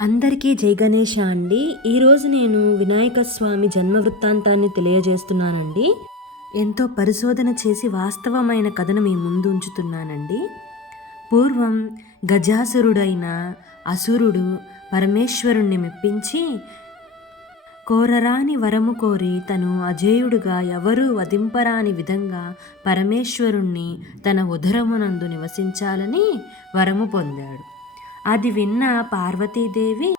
అందరికీ జై గణేష అండి. ఈరోజు నేను వినాయక స్వామి జన్మ వృత్తాంతాన్ని తెలియజేస్తున్నానండి. ఎంతో పరిశోధన చేసి వాస్తవమైన కథను మీ ముందు ఉంచుతున్నానండి. పూర్వం గజాసురుడైన అసురుడు పరమేశ్వరుణ్ణి మెప్పించి కోరరాని వరము కోరి తను అజేయుడుగా ఎవరూ వధింపరాని విధంగా పరమేశ్వరుణ్ణి తన ఉదరమునందు నివసించాలని వరము పొందాడు. అది విన్న పార్వతీదేవి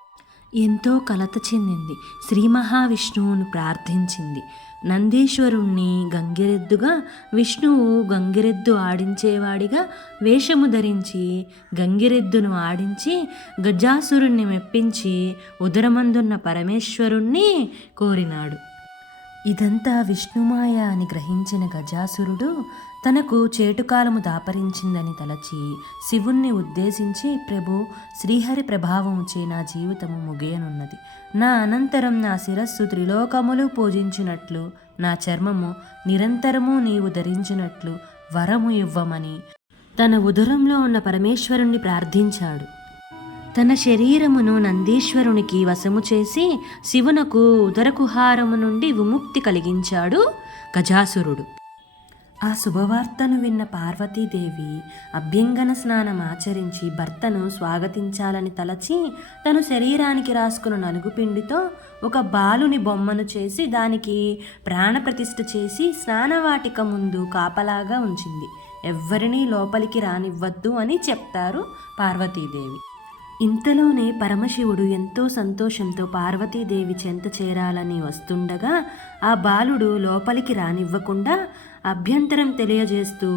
ఎంతో కలత చెందింది. శ్రీ మహావిష్ణువును ప్రార్థించింది. నందీశ్వరుణ్ణి గంగిరెద్దుగా విష్ణువు గంగిరెద్దు ఆడించేవాడిగా వేషము ధరించి గంగిరెద్దును ఆడించి గజాసురుణ్ణి మెప్పించి ఉదరమందున్న పరమేశ్వరుణ్ణి కోరినాడు. ఇదంతా విష్ణుమాయ అని గ్రహించిన గజాసురుడు తనకు చేటుకాలము దాపరించిందని తలచి శివుణ్ణి ఉద్దేశించి ప్రభు శ్రీహరి ప్రభావముచే నా జీవితము ముగియనున్నది. నా అనంతరం నా శిరస్సు త్రిలోకములు పూజించినట్లు నా చర్మము నిరంతరము నీవు ధరించినట్లు వరము ఇవ్వమని తన ఉదరంలో ఉన్న పరమేశ్వరుణ్ణి ప్రార్థించాడు. తన శరీరమును నందీశ్వరునికి వశము చేసి శివునకు ఉదరకుహారము నుండి విముక్తి కలిగించాడు గజాసురుడు. ఆ శుభవార్తను విన్న పార్వతీదేవి అభ్యంగన స్నానం ఆచరించి భర్తను స్వాగతించాలని తలచి తను శరీరానికి రాసుకున్న నలుగుపిండితో ఒక బాలుని బొమ్మను చేసి దానికి ప్రాణప్రతిష్ఠ చేసి స్నానవాటిక ముందు కాపలాగా ఉంచింది. ఎవ్వరినీ లోపలికి రానివ్వద్దు అని చెప్తారు పార్వతీదేవి. ఇంతలోనే పరమశివుడు ఎంతో సంతోషంతో పార్వతీదేవి చెంత చేరాలని వస్తుండగా ఆ బాలుడు లోపలికి రానివ్వకుండా అభ్యంతరం తెలియజేస్తూ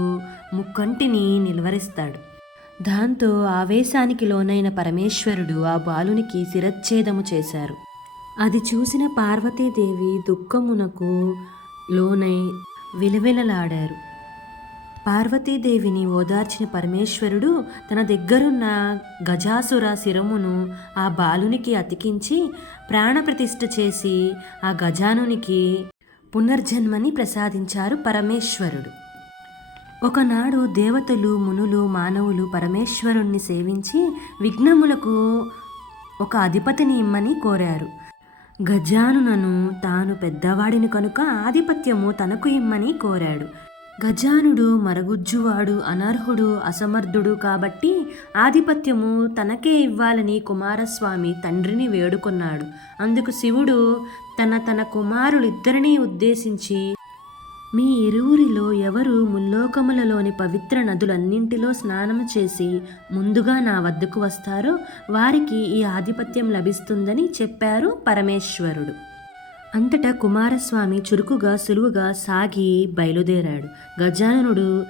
ముక్కంటిని నిలువరిస్తాడు. దాంతో ఆవేశానికి లోనైన పరమేశ్వరుడు ఆ బాలునికి శిరచ్ఛేదము చేశారు. అది చూసిన పార్వతీదేవి దుఃఖమునకు లోనై విలవిలలాడారు. పార్వతీదేవిని ఓదార్చిన పరమేశ్వరుడు తన దగ్గరున్న గజాసుర శిరమును ఆ బాలునికి అతికించి ప్రాణప్రతిష్ఠ చేసి ఆ గజానునికి పునర్జన్మని ప్రసాదించారు పరమేశ్వరుడు. ఒకనాడు దేవతలు మునులు మానవులు పరమేశ్వరుణ్ణి సేవించి విఘ్నములకు ఒక అధిపతిని ఇమ్మని కోరారు. గజానునను తాను పెద్దవాడిని కనుక ఆధిపత్యము తనకు ఇమ్మని కోరాడు. గజానుడు మరగుజ్జువాడు అనర్హుడు అసమర్థుడు కాబట్టి ఆధిపత్యము తనకే ఇవ్వాలని కుమారస్వామి తండ్రిని వేడుకొన్నాడు. అందుకు శివుడు తన తన కుమారులిద్దరినీ ఉద్దేశించి మీ ఇరువురిలో ఎవరు ముల్లోకములలోని పవిత్ర నదులన్నింటిలో స్నానం చేసి ముందుగా నా వద్దకు వస్తారో వారికి ఈ ఆధిపత్యం లభిస్తుందని చెప్పారు పరమేశ్వరుడు. అంతటా కుమారస్వామి చురుకుగా సులువుగా సాగి బయలుదేరాడు. గజాననుడు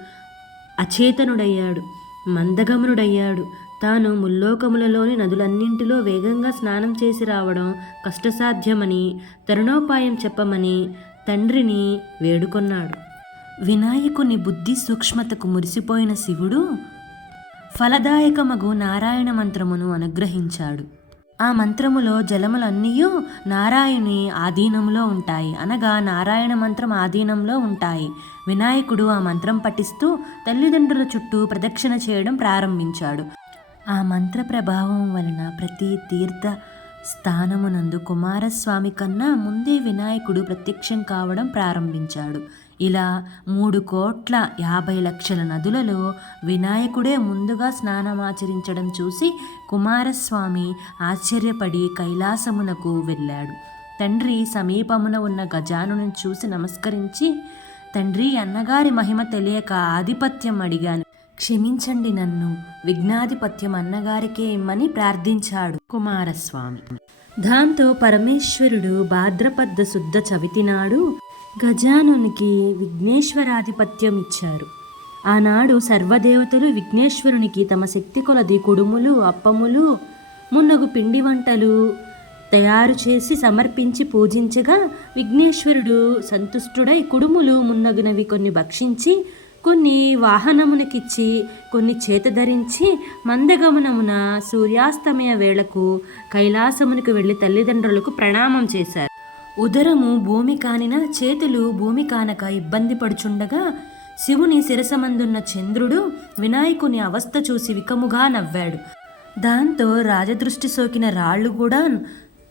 అచేతనుడయ్యాడు మందగమనుడయ్యాడు. తాను ముల్లోకములలోని నదులన్నింటిలో వేగంగా స్నానం చేసి రావడం కష్టసాధ్యమని తరుణోపాయం చెప్పమని తండ్రిని వేడుకొన్నాడు. వినాయకుని బుద్ధి సూక్ష్మతకు మురిసిపోయిన శివుడు ఫలదాయకమగు నారాయణ మంత్రమును అనుగ్రహించాడు. ఆ మంత్రములో జలములన్నీ నారాయణి ఆధీనంలో ఉంటాయి. అనగా నారాయణ మంత్రం ఆధీనంలో ఉంటాయి. వినాయకుడు ఆ మంత్రం పఠిస్తూ తల్లిదండ్రుల చుట్టూ ప్రదక్షిణ చేయడం ప్రారంభించాడు. ఆ మంత్ర ప్రభావం వలన ప్రతి తీర్థ స్థానమునందు కుమారస్వామి కన్నా ముందే వినాయకుడు ప్రత్యక్షం కావడం ప్రారంభించాడు. ఇలా మూడు కోట్ల యాభై లక్షల నదులలో వినాయకుడే ముందుగా స్నానమాచరించడం చూసి కుమారస్వామి ఆశ్చర్యపడి కైలాసమునకు వెళ్ళాడు. తండ్రి సమీపమున ఉన్న గజానును చూసి నమస్కరించి తండ్రి అన్నగారి మహిమ తెలియక ఆధిపత్యం అడిగాను. క్షమించండి నన్ను. విఘ్నాధిపత్యం అన్నగారికే ఇమ్మని ప్రార్థించాడు కుమారస్వామి. దాంతో పరమేశ్వరుడు భాద్రపద్ద శుద్ధ చవితినాడు గజానునికి విఘ్నేశ్వరాధిపత్యం ఇచ్చారు ఆనాడు సర్వదేవతలు విఘ్నేశ్వరునికి తమ శక్తి కొలది కుడుములు అప్పములు మున్నగు పిండి వంటలు తయారు చేసి సమర్పించి పూజించగా విఘ్నేశ్వరుడు సంతుష్టుడై కుడుములు మున్నగునవి కొన్ని భక్షించి కొన్ని వాహనమునకిచ్చి కొన్ని చేతధరించి మందగమనమున సూర్యాస్తమయ వేళకు కైలాసమునికి వెళ్ళి తల్లిదండ్రులకు ప్రణామం చేశారు. ఉదరము భూమి కానిన చేతులు భూమి కానక ఇబ్బంది పడుచుండగా శివుని శిరసమందున్న చంద్రుడు వినాయకుని అవస్థ చూసి వికముగా నవ్వాడు. దాంతో రాజదృష్టి సోకిన రాళ్ళు కూడా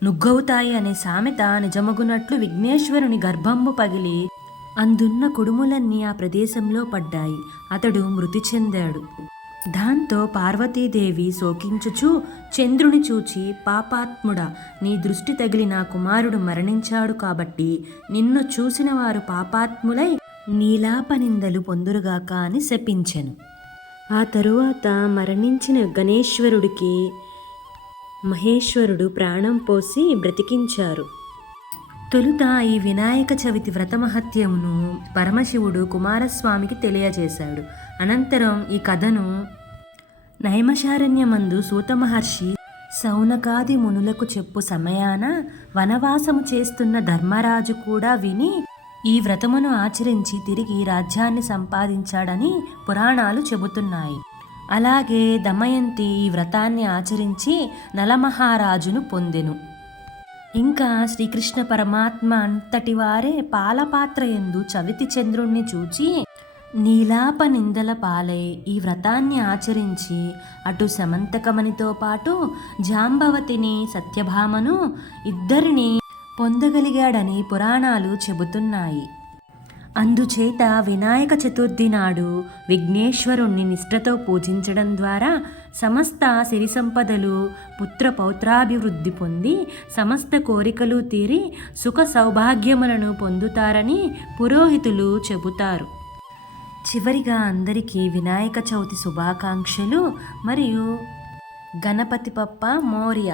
నుగ్గవుతాయి అనే సామెత నిజమగునట్లు విఘ్నేశ్వరుని గర్భంబు పగిలి అందున్న కుడుములన్నీ ఆ ప్రదేశంలో పడ్డాయి. అతడు మృతి చెందాడు. దాంతో పార్వతీదేవి శోకించుచు చంద్రుని చూచి పాపాత్ముడా నీ దృష్టి తగిలి నా కుమారుడు మరణించాడు కాబట్టి నిన్ను చూసిన వారు పాపాత్ములై నీలాపనిందలు పొందురుగాక అని శపించెను. ఆ తరువాత మరణించిన గణేశ్వరుడికి మహేశ్వరుడు ప్రాణం పోసి బ్రతికించారు. తొలుత ఈ వినాయక చవితి వ్రతమహత్యమును పరమశివుడు కుమారస్వామికి తెలియజేశాడు. అనంతరం ఈ కథను నైమశారణ్యమందు సూత మహర్షి సౌనకాది మునులకు చెప్పు సమయాన వనవాసము చేస్తున్న ధర్మరాజు కూడా విని ఈ వ్రతమును ఆచరించి తిరిగి రాజ్యాన్ని సంపాదించాడని పురాణాలు చెబుతున్నాయి. అలాగే దమయంతి ఈ వ్రతాన్ని ఆచరించి నలమహారాజును పొందెను. ఇంకా శ్రీకృష్ణ పరమాత్మ అంతటి వారే పాలపాత్ర ఎందు చవితి చంద్రుణ్ణి చూచి నీలాప నిందల పాలై ఈ వ్రతాన్ని ఆచరించి అటు సమంతకమణితో పాటు జాంబవతిని సత్యభామను ఇద్దరిని పొందగలిగాడని పురాణాలు చెబుతున్నాయి. అందుచేత వినాయక చతుర్థి నాడు విఘ్నేశ్వరుణ్ణి నిష్ఠతో పూజించడం ద్వారా సమస్త సిరి సంపదలు పుత్ర పౌత్రాభివృద్ధి పొంది సమస్త కోరికలు తీరి సుఖ సౌభాగ్యములను పొందుతారని పురోహితులు చెబుతారు. చివరిగా అందరికీ వినాయక చవితి శుభాకాంక్షలు మరియు గణపతి పప్ప మౌర్య.